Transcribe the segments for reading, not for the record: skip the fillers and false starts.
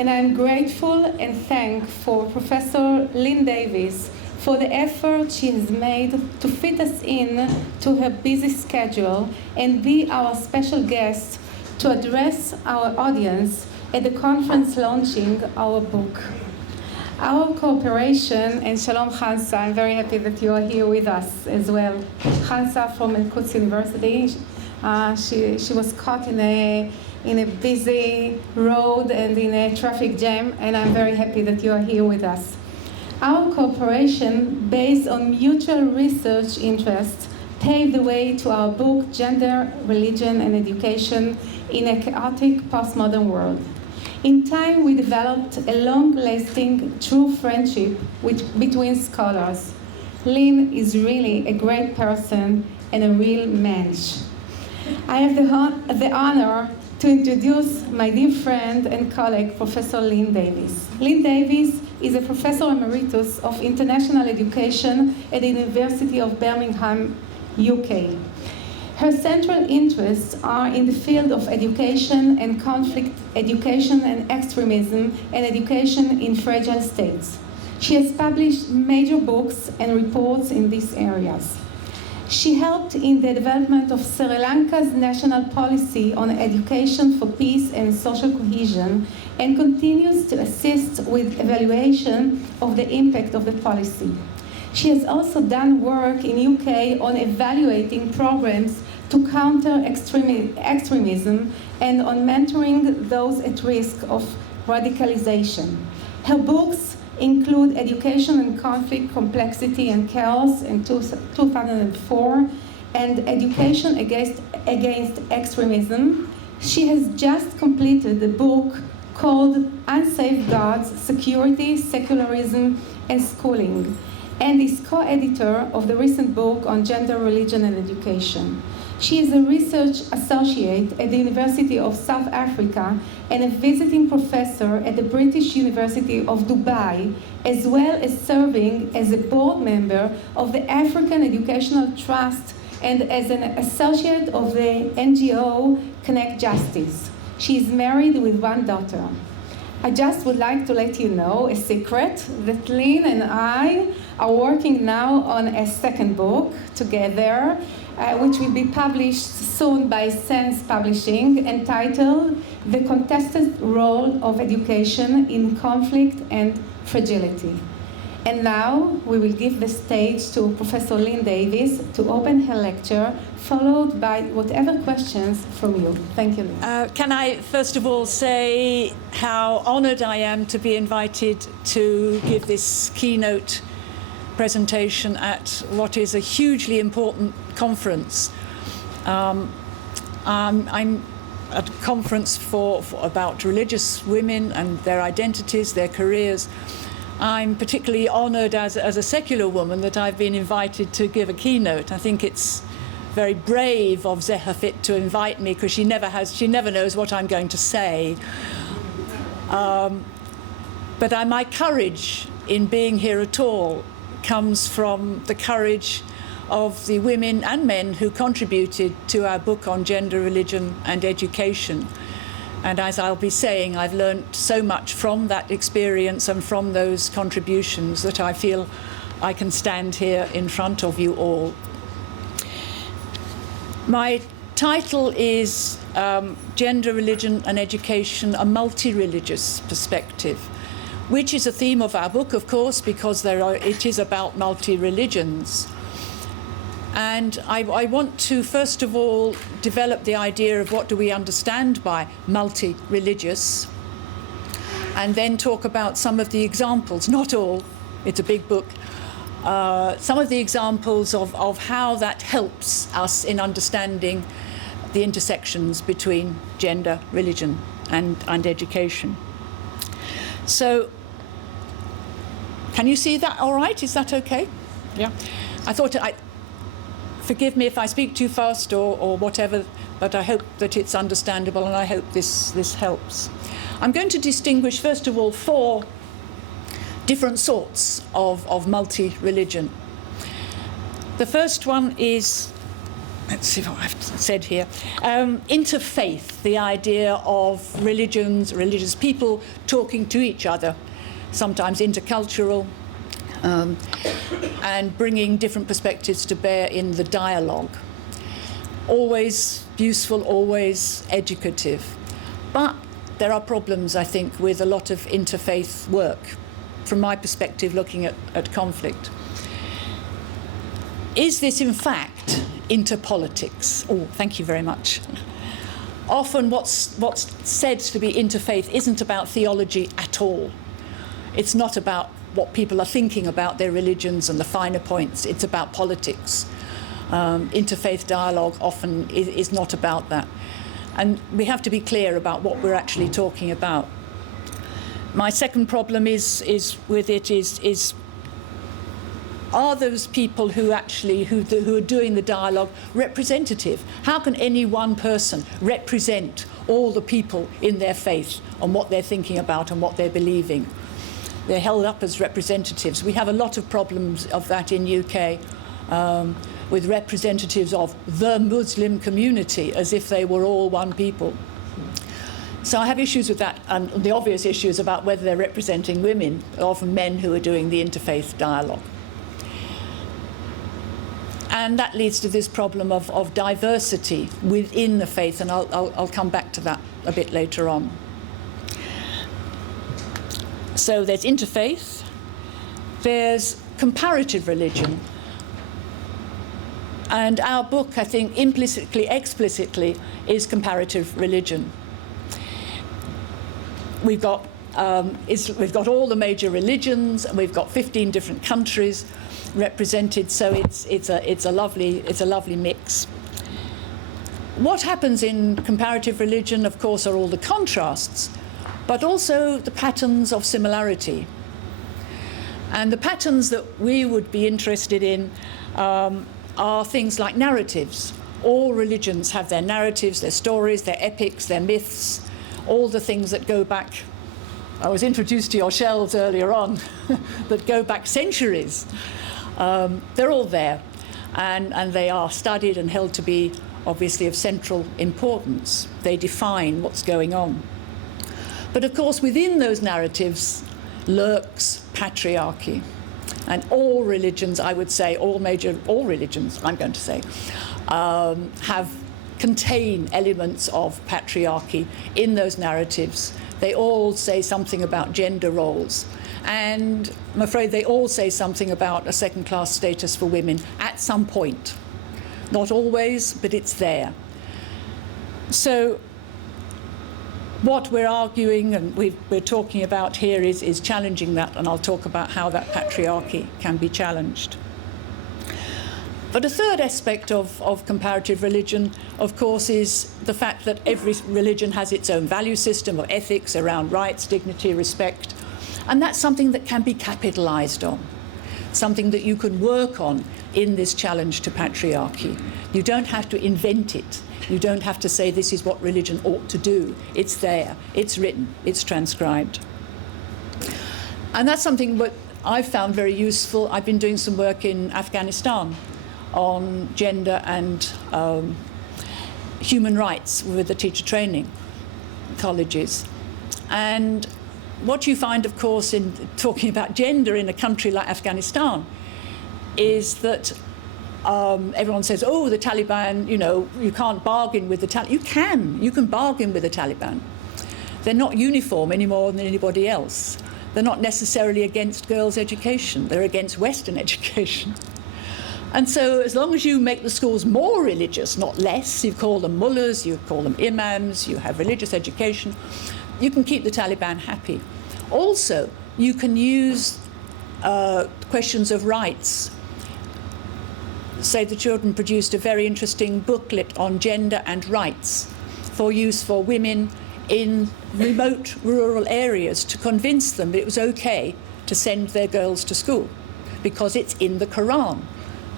and I'm grateful and thank for Professor Lynn Davies for the effort she has made to fit us in to her busy schedule and be our special guest to address our audience at the conference launching our book. Our cooperation, and Shalom Hansa, I'm very happy that you are here with us as well. Hansa from Quds University, she was caught in a busy road and in a traffic jam, and I'm very happy that you are here with us. Our cooperation, based on mutual research interests, paved the way to our book, Gender, Religion, and Education in a Chaotic Postmodern World. In time, we developed a long-lasting, true friendship between scholars. Lynn is really a great person and a real mensch. I have the honor to introduce my dear friend and colleague, Professor Lynn Davies. Lynn Davies is a Professor Emeritus of International Education at the University of Birmingham, UK. Her central interests are in the field of education and conflict, education and extremism, and education in fragile states. She has published major books and reports in these areas. She helped in the development of Sri Lanka's national policy on education for peace and social cohesion, and continues to assist with evaluation of the impact of the policy. She has also done work in UK on evaluating programs to counter extremism and on mentoring those at risk of radicalization. Her books include Education and Conflict, Complexity and Chaos in 2004, and Education Against Extremism. She has just completed a book called Unsafe Gods, Security, Secularism, and Schooling, and is co-editor of the recent book on Gender, Religion, and Education. She is a research associate at the University of South Africa and a visiting professor at the British University of Dubai, as well as serving as a board member of the African Educational Trust and as an associate of the NGO Connect Justice. She is married with one daughter. I just would like to let you know a secret that Lynn and I are working now on a second book together, which will be published soon by Sense Publishing, entitled The Contested Role of Education in Conflict and Fragility. And now we will give the stage to Professor Lynn Davies to open her lecture, followed by whatever questions from you. Thank you, Lynn. Can I first of all say how honored I am to be invited to give this keynote presentation at what is a hugely important conference. I'm at a conference for about religious women and their identities, their careers. I'm particularly honored as a secular woman that I've been invited to give a keynote. I think it's very brave of Zehafit to invite me, because she never knows what I'm going to say. But my courage in being here at all comes from the courage of the women and men who contributed to our book on gender, religion, and education. And as I'll be saying, I've learned so much from that experience and from those contributions that I feel I can stand here in front of you all. My title is Gender, Religion, and Education, a Multi-Religious Perspective, which is a theme of our book, of course, because it is about multi-religions. And I want to, first of all, develop the idea of what do we understand by multi-religious, and then talk about some of the examples, not all, it's a big book, some of the examples of how that helps us in understanding the intersections between gender, religion, and education. So, can you see that all right? Is that okay? Yeah. I thought forgive me if I speak too fast or whatever, but I hope that it's understandable, and I hope this helps. I'm going to distinguish, first of all, 4 different sorts of multi-religion. The first one is let's see what I've said here. Interfaith, the idea of religions, religious people talking to each other, sometimes intercultural, and bringing different perspectives to bear in the dialogue. Always useful, always educative. But there are problems, I think, with a lot of interfaith work, from my perspective, looking at conflict. Is this, in fact, interpolitics? Oh, thank you very much. Often what's said to be interfaith isn't about theology at all. It's not about what people are thinking about their religions and the finer points. It's about politics. Interfaith dialogue often is not about that. And we have to be clear about what we're actually talking about. My second problem is are those people who are doing the dialogue representative? How can any one person represent all the people in their faith and what they're thinking about and what they're believing? They're held up as representatives. We have a lot of problems of that in UK with representatives of the Muslim community as if they were all one people. So I have issues with that, and the obvious issues about whether they're representing women, often men who are doing the interfaith dialogue. And that leads to this problem of diversity within the faith, and I'll come back to that a bit later on. So there's interfaith, there's comparative religion, and our book, I think, implicitly, explicitly, is comparative religion. We've got all the major religions, and we've got 15 different countries represented, so it's a lovely mix. What happens in comparative religion, of course, are all the contrasts, but also the patterns of similarity. And the patterns that we would be interested in are things like narratives. All religions have their narratives, their stories, their epics, their myths, all the things that go back. I was introduced to your shelves earlier on that go back centuries. They're all there, and they are studied and held to be obviously of central importance. They define what's going on. But of course, within those narratives lurks patriarchy. And all religions, I would say, all religions, I'm going to say, contain elements of patriarchy in those narratives. They all say something about gender roles. And I'm afraid they all say something about a second-class status for women at some point. Not always, but it's there. So what we're arguing and we're talking about here is challenging that, and I'll talk about how that patriarchy can be challenged. But a third aspect of comparative religion, of course, is the fact that every religion has its own value system of ethics around rights, dignity, respect, and that's something that can be capitalized on, something that you can work on in this challenge to patriarchy. You don't have to invent it. You don't have to say this is what religion ought to do. It's there, it's written, it's transcribed. And that's something that I've found very useful. I've been doing some work in Afghanistan on gender and human rights with the teacher training colleges. And what you find, of course, in talking about gender in a country like Afghanistan is that everyone says, oh, the Taliban, you can't bargain with the Taliban. You can bargain with the Taliban. They're not uniform any more than anybody else. They're not necessarily against girls' education. They're against Western education. And so as long as you make the schools more religious, not less, you call them mullahs, you call them imams, you have religious education, you can keep the Taliban happy. Also, you can use questions of rights. Say the children produced a very interesting booklet on gender and rights for use for women in remote rural areas to convince them that it was okay to send their girls to school because it's in the Quran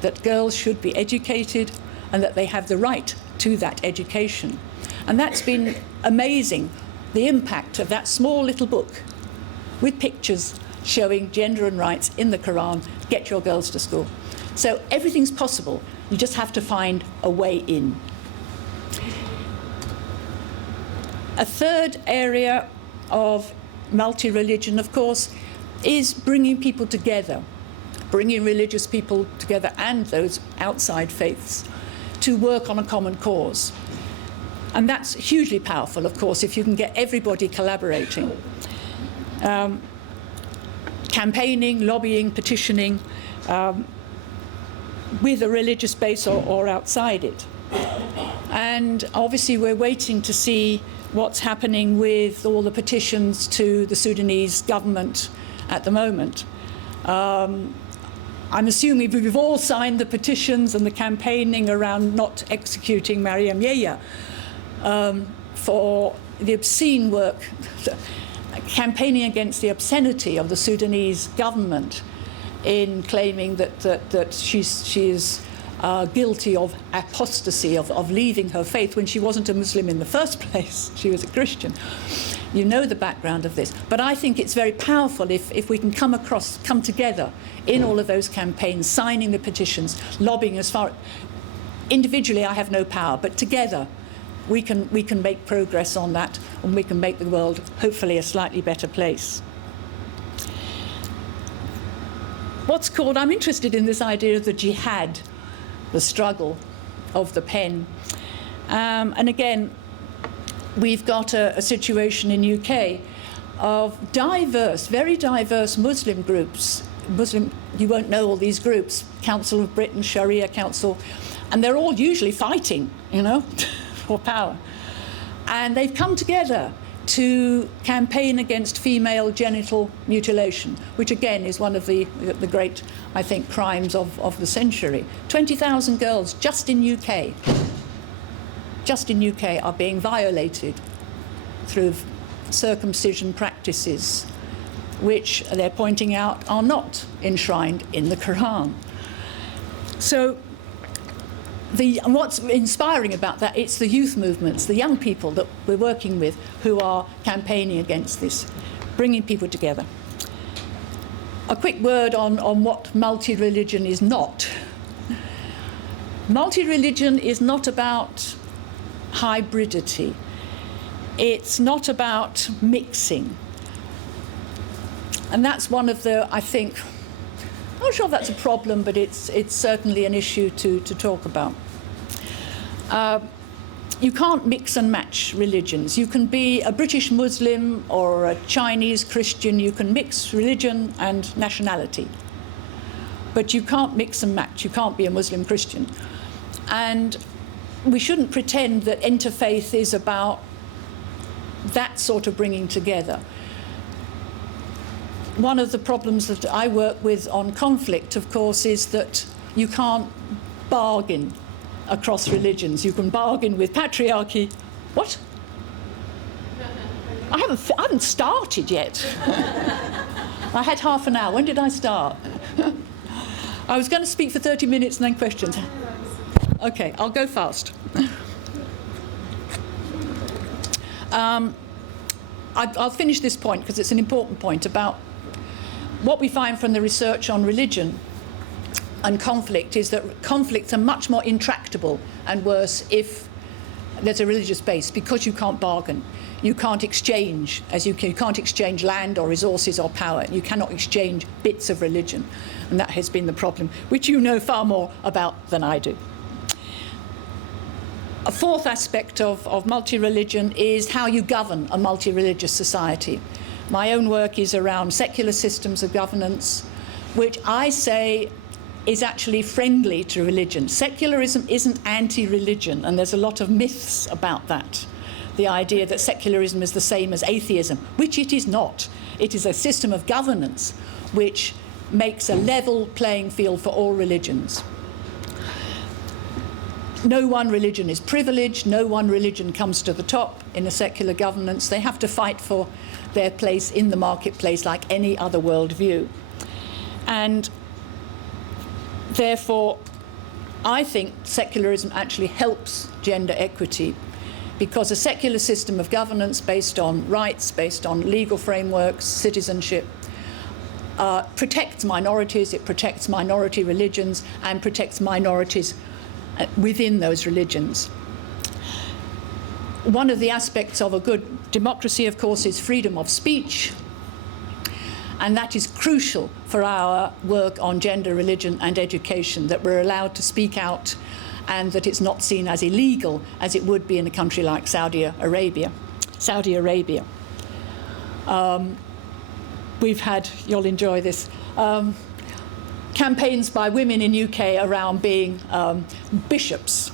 that girls should be educated and that they have the right to that education. And that's been amazing, the impact of that small little book with pictures showing gender and rights in the Quran. Get your girls to school. So everything's possible You just have to find a way in. A third area of multi-religion, of course, is bringing people together, bringing religious people together and those outside faiths to work on a common cause. And that's hugely powerful, of course, if you can get everybody collaborating. Campaigning, lobbying, petitioning, with a religious base or outside it. And obviously we're waiting to see what's happening with all the petitions to the Sudanese government at the moment. I'm assuming we've all signed the petitions and the campaigning around not executing Mariam Yahya for the obscene work, campaigning against the obscenity of the Sudanese government in claiming that she is guilty of apostasy, of leaving her faith when she wasn't a Muslim in the first place. She was a Christian. You know the background of this. But I think it's very powerful if we can come together in all of those campaigns, signing the petitions, lobbying as far. Individually, I have no power, but together we can make progress on that, and we can make the world hopefully a slightly better place. I'm interested in this idea of the jihad, the struggle of the pen. And again, we've got a situation in UK of very diverse Muslim groups. You won't know all these groups, Council of Britain, Sharia Council, and they're all usually fighting, for power. And they've come together to campaign against female genital mutilation, which again is one of the great, I think, crimes of the century. 20,000 girls just in UK are being violated through circumcision practices, which they're pointing out are not enshrined in the Quran. So what's inspiring about that, it's the youth movements, the young people that we're working with who are campaigning against this, bringing people together. A quick word on what multi-religion is not. Multi-religion is not about hybridity. It's not about mixing. And that's one of the, I think, I'm not sure if that's a problem, but it's certainly an issue to talk about. You can't mix and match religions. You can be a British Muslim or a Chinese Christian. You can mix religion and nationality. But you can't mix and match. You can't be a Muslim Christian. And we shouldn't pretend that interfaith is about that sort of bringing together. One of the problems that I work with on conflict, of course, is that you can't bargain across religions. You can bargain with patriarchy. What? I haven't started yet. I had half an hour. When did I start? I was going to speak for 30 minutes and then questions. Okay, I'll go fast. I'll finish this point because it's an important point about what we find from the research on religion and conflict is that conflicts are much more intractable and worse if there's a religious base, because you can't bargain. You can't exchange, you can't exchange land or resources or power. You cannot exchange bits of religion. And that has been the problem, which you know far more about than I do. A fourth aspect of multi-religion is how you govern a multi-religious society. My own work is around secular systems of governance, which I say is actually friendly to religion. Secularism isn't anti-religion, and there's a lot of myths about that. The idea that secularism is the same as atheism, which it is not. It is a system of governance which makes a level playing field for all religions. No one religion is privileged, no one religion comes to the top in a secular governance. They have to fight for their place in the marketplace like any other worldview. And therefore, I think secularism actually helps gender equity, because a secular system of governance based on rights, based on legal frameworks, citizenship, protects minorities, it protects minority religions, and protects minorities within those religions. One of the aspects of a good democracy, of course, is freedom of speech, and that is crucial for our work on gender, religion and education, that we're allowed to speak out and that it's not seen as illegal as it would be in a country like Saudi Arabia. We've had, you'll enjoy this, campaigns by women in UK around being bishops.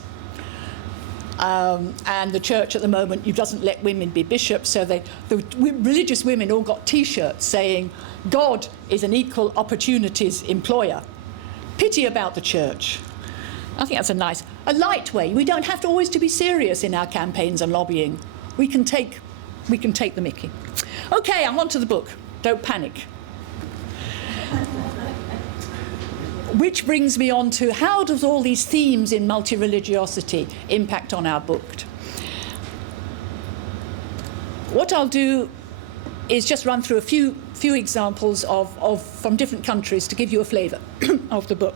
And the church at the moment doesn't let women be bishops, so the religious women all got T-shirts saying, God is an equal opportunities employer. Pity about the church. I think that's a light way. We don't have to always to be serious in our campaigns and lobbying. We can take the mickey. Okay, I'm on to the book. Don't panic. Which brings me on to how does all these themes in multi-religiosity impact on our book? What I'll do is just run through a few examples of from different countries to give you a flavour of the book.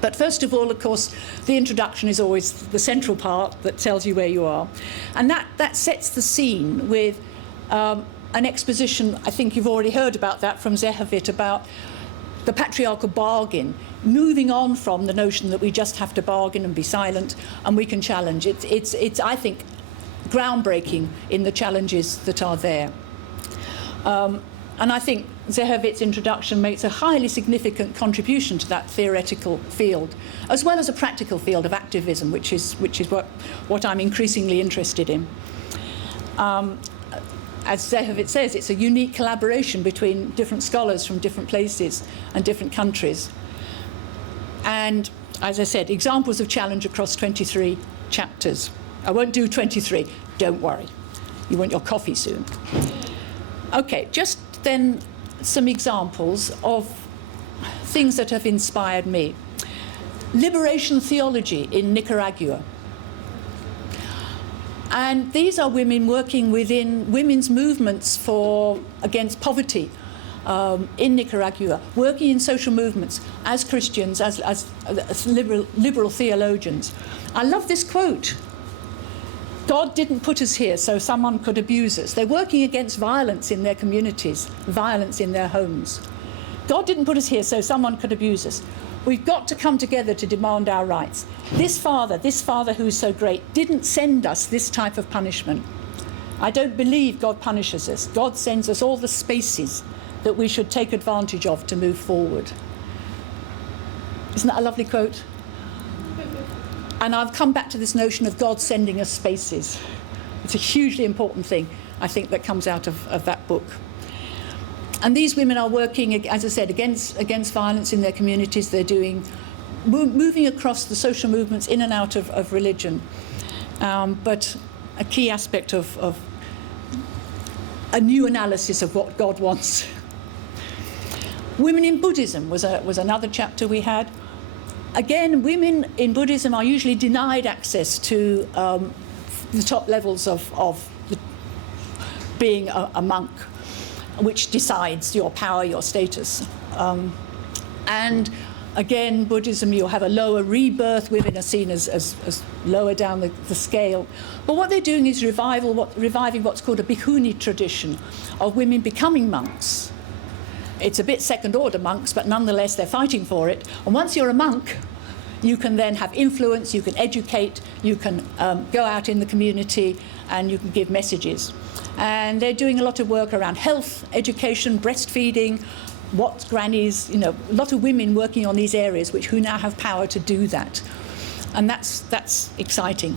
But first of all, of course, the introduction is always the central part that tells you where you are. And that sets the scene with an exposition. I think you've already heard about that from Zehavit, about the patriarchal bargain, moving on from the notion that we just have to bargain and be silent and we can challenge. It's I think, groundbreaking in the challenges that are there. And I think Zehavit's introduction makes a highly significant contribution to that theoretical field, as well as a practical field of activism, which is what I'm increasingly interested in. As Zehavit says, it's a unique collaboration between different scholars from different places and different countries. And, as I said, examples of challenge across 23 chapters. I won't do 23, don't worry. You want your coffee soon. Okay, just then some examples of things that have inspired me. Liberation theology in Nicaragua. And these are women working within women's movements against poverty in Nicaragua, working in social movements as Christians, as liberal theologians. I love this quote. God didn't put us here so someone could abuse us. They're working against violence in their communities, violence in their homes. God didn't put us here so someone could abuse us. We've got to come together to demand our rights. This Father who's so great, didn't send us this type of punishment. I don't believe God punishes us. God sends us all the spaces that we should take advantage of to move forward. Isn't that a lovely quote? And I've come back to this notion of God sending us spaces. It's a hugely important thing, I think, that comes out of that book. And these women are working, as I said, against violence in their communities. They're moving across the social movements in and out of religion. But a key aspect of a new analysis of what God wants. Women in Buddhism was another chapter we had. Again, women in Buddhism are usually denied access to the top levels of being a monk, which decides your power, your status. And again, Buddhism, you'll have a lower rebirth. Women are seen as lower down the scale. But what they're doing is reviving what's called a bhikkhuni tradition of women becoming monks. It's a bit second-order monks, but nonetheless they're fighting for it. And once you're a monk, you can then have influence, you can educate, you can go out in the community, and you can give messages. And they're doing a lot of work around health, education, breastfeeding, what's grannies, a lot of women working on these areas who now have power to do that. And that's exciting.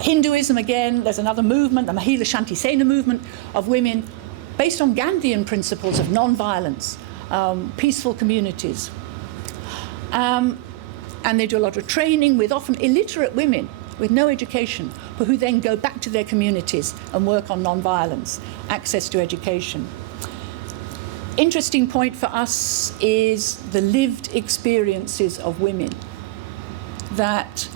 Hinduism, again, there's another movement, the Mahila Shanti Sena movement of women based on Gandhian principles of non-violence, peaceful communities. And they do a lot of training with often illiterate women with no education, but who then go back to their communities and work on non-violence, access to education. Interesting point for us is the lived experiences of women. That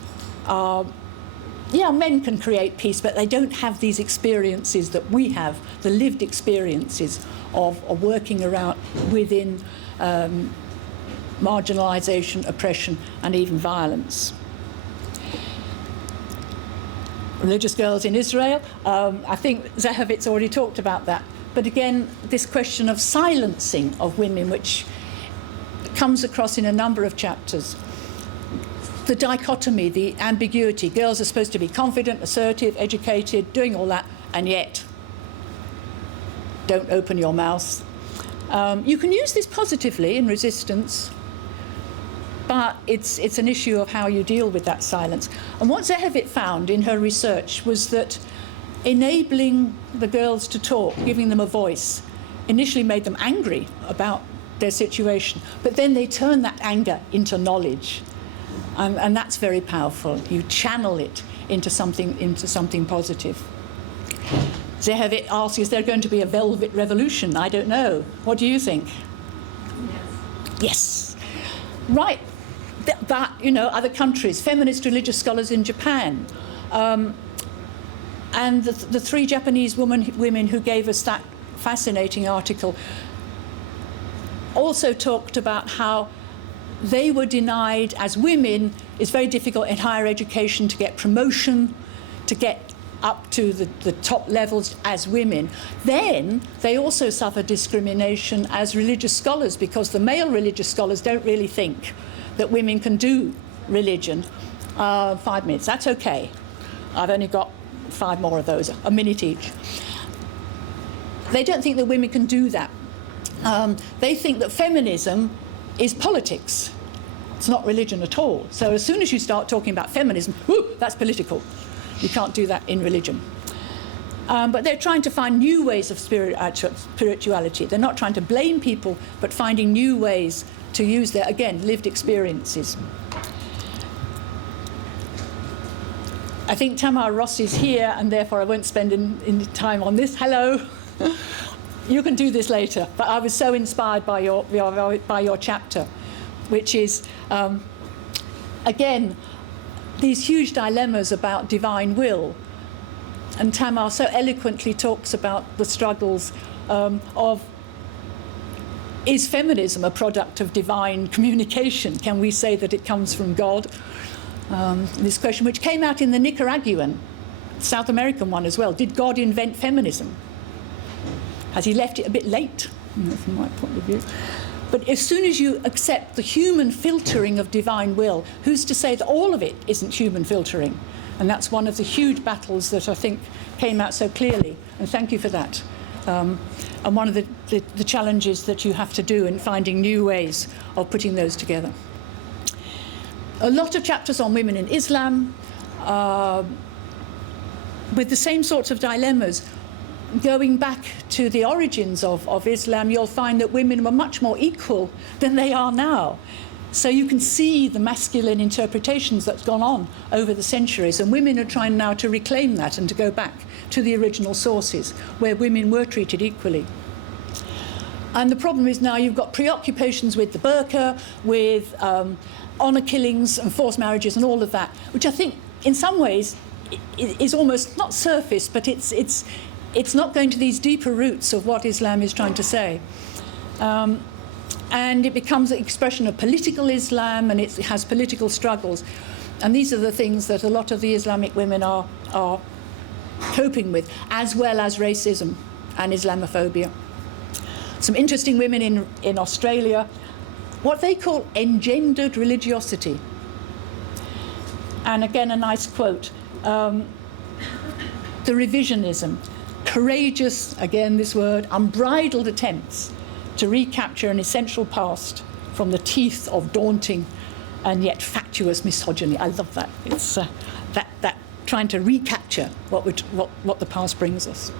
men can create peace, but they don't have these experiences that we have, the lived experiences of working around within marginalisation, oppression, and even violence. religious girls in Israel. I think Zehovitz already talked about that. But again, this question of silencing of women, which comes across in a number of chapters. The dichotomy, the ambiguity. Girls are supposed to be confident, assertive, educated, doing all that, and yet don't open your mouth. You can use this positively in resistance, but it's an issue of how you deal with that silence. And what Zehovitz found in her research was that enabling the girls to talk, giving them a voice, initially made them angry about their situation, but then they turn that anger into knowledge. And that's very powerful. You channel it into something positive. Zehovitz asks, is there going to be a velvet revolution? I don't know. What do you think? Yes. Right. That, other countries, feminist religious scholars in Japan, and the three Japanese women who gave us that fascinating article also talked about how they were denied, as women, it's very difficult in higher education to get promotion, to get up to the top levels as women. Then they also suffer discrimination as religious scholars, because the male religious scholars don't really think that women can do religion. 5 minutes, that's okay. I've only got 5 more of those, a minute each. They don't think that women can do that. They think that feminism is politics. It's not religion at all. So as soon as you start talking about feminism, that's political. You can't do that in religion. But they're trying to find new ways of spirituality. They're not trying to blame people, but finding new ways to use their, again, lived experiences. I think Tamar Ross is here, and therefore I won't spend any time on this. Hello. You can do this later. But I was so inspired by your chapter, which is, again, these huge dilemmas about divine will. And Tamar so eloquently talks about the struggles of, is feminism a product of divine communication? Can we say that it comes from God? This question, which came out in the Nicaraguan, South American one as well. Did God invent feminism? Has he left it a bit late, from my point of view? But as soon as you accept the human filtering of divine will, who's to say that all of it isn't human filtering? And that's one of the huge battles that I think came out so clearly. And thank you for that. And one of the challenges that you have to do in finding new ways of putting those together. A lot of chapters on women in Islam, with the same sorts of dilemmas. Going back to the origins of Islam, you'll find that women were much more equal than they are now. So you can see the masculine interpretations that's gone on over the centuries, and women are trying now to reclaim that and to go back to the original sources where women were treated equally. And the problem is now you've got preoccupations with the burqa, with honour killings and forced marriages and all of that, which I think in some ways is almost not surface, but it's not going to these deeper roots of what Islam is trying to say. And it becomes an expression of political Islam, and it has political struggles. And these are the things that a lot of the Islamic women are coping with, as well as racism and Islamophobia. Some interesting women in Australia, what they call engendered religiosity. And again, a nice quote. The revisionism, courageous, again this word, unbridled attempts to recapture an essential past from the teeth of daunting and yet fatuous misogyny. I love that. It's that trying to recapture what the past brings us.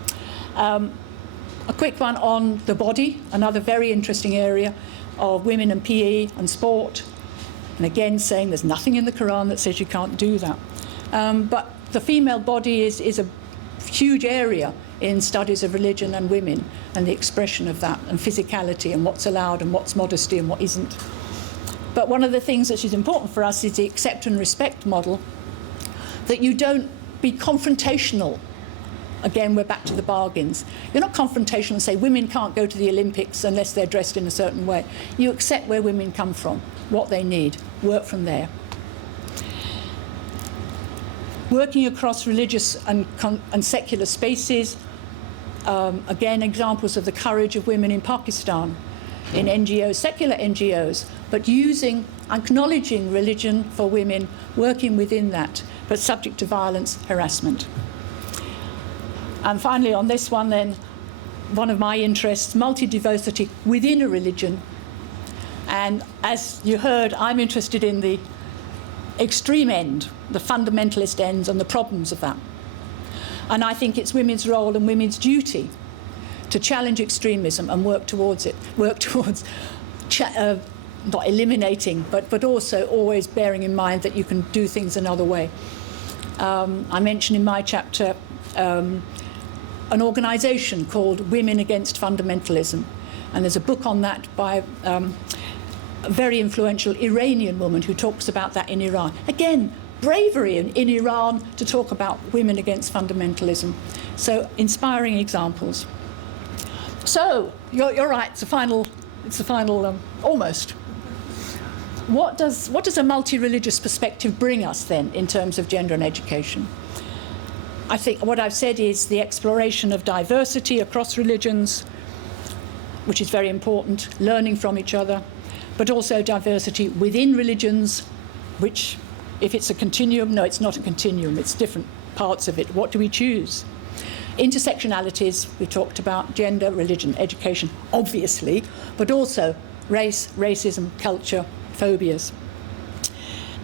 A quick one on the body, another very interesting area of women and PE and sport. And again, saying there's nothing in the Quran that says you can't do that. But the female body is a huge area in studies of religion and women and the expression of that and physicality and what's allowed and what's modesty and what isn't. But one of the things that is important for us is the accept and respect model, that you don't be confrontational. Again, we're back to the bargains. You're not confrontational and say women can't go to the Olympics unless they're dressed in a certain way. You accept where women come from, what they need, work from there. Working across religious and secular spaces, again, examples of the courage of women in Pakistan, in NGOs, secular NGOs, but acknowledging religion for women, working within that, but subject to violence, harassment. And finally, on this one then, one of my interests, multi-diversity within a religion. And as you heard, I'm interested in the extreme end, the fundamentalist ends and the problems of that. And I think it's women's role and women's duty to challenge extremism and work towards not eliminating, but also always bearing in mind that you can do things another way. I mentioned in my chapter an organisation called Women Against Fundamentalism, and there's a book on that by a very influential Iranian woman who talks about that in Iran. Again, bravery in Iran to talk about women against fundamentalism. So inspiring examples. So you're right. It's a final almost. What does a multi-religious perspective bring us then in terms of gender and education? I think what I've said is the exploration of diversity across religions, which is very important, learning from each other, but also diversity within religions, which, if it's a continuum, no, it's not a continuum, it's different parts of it. What do we choose? Intersectionalities, we talked about gender, religion, education, obviously, but also race, racism, culture, phobias.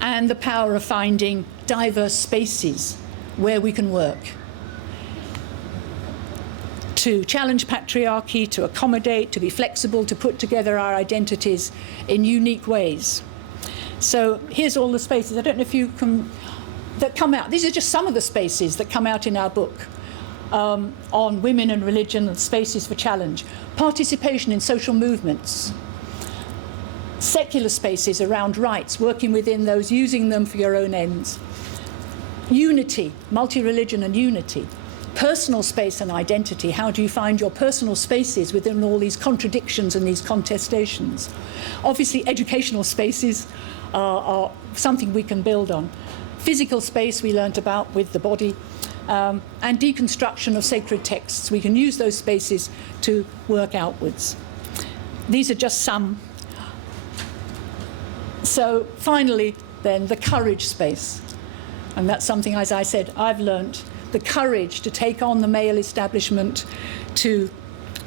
And the power of finding diverse spaces where we can work to challenge patriarchy, to accommodate, to be flexible, to put together our identities in unique ways. So here's all the spaces. I don't know if you can, that come out. These are just some of the spaces that come out in our book on women and religion and spaces for challenge. Participation in social movements. Secular spaces around rights, working within those, using them for your own ends. Unity, multi-religion and unity. Personal space and identity. How do you find your personal spaces within all these contradictions and these contestations? Obviously, educational spaces are something we can build on. Physical space we learnt about with the body, and deconstruction of sacred texts. We can use those spaces to work outwards. These are just some. So finally, then, the courage space. And that's something, as I said, I've learnt. The courage to take on the male establishment, to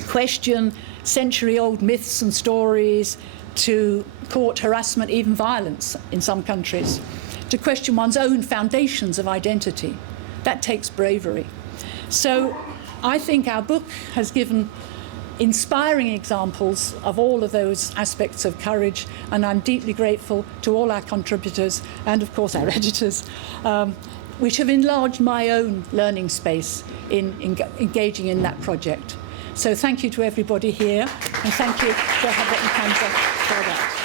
question century-old myths and stories, to court harassment, even violence in some countries, to question one's own foundations of identity. That takes bravery. So I think our book has given inspiring examples of all of those aspects of courage, and I'm deeply grateful to all our contributors and, of course, our editors, which have enlarged my own learning space in engaging in that project. So thank you to everybody here, and thank you to Herbert and Kanza for that.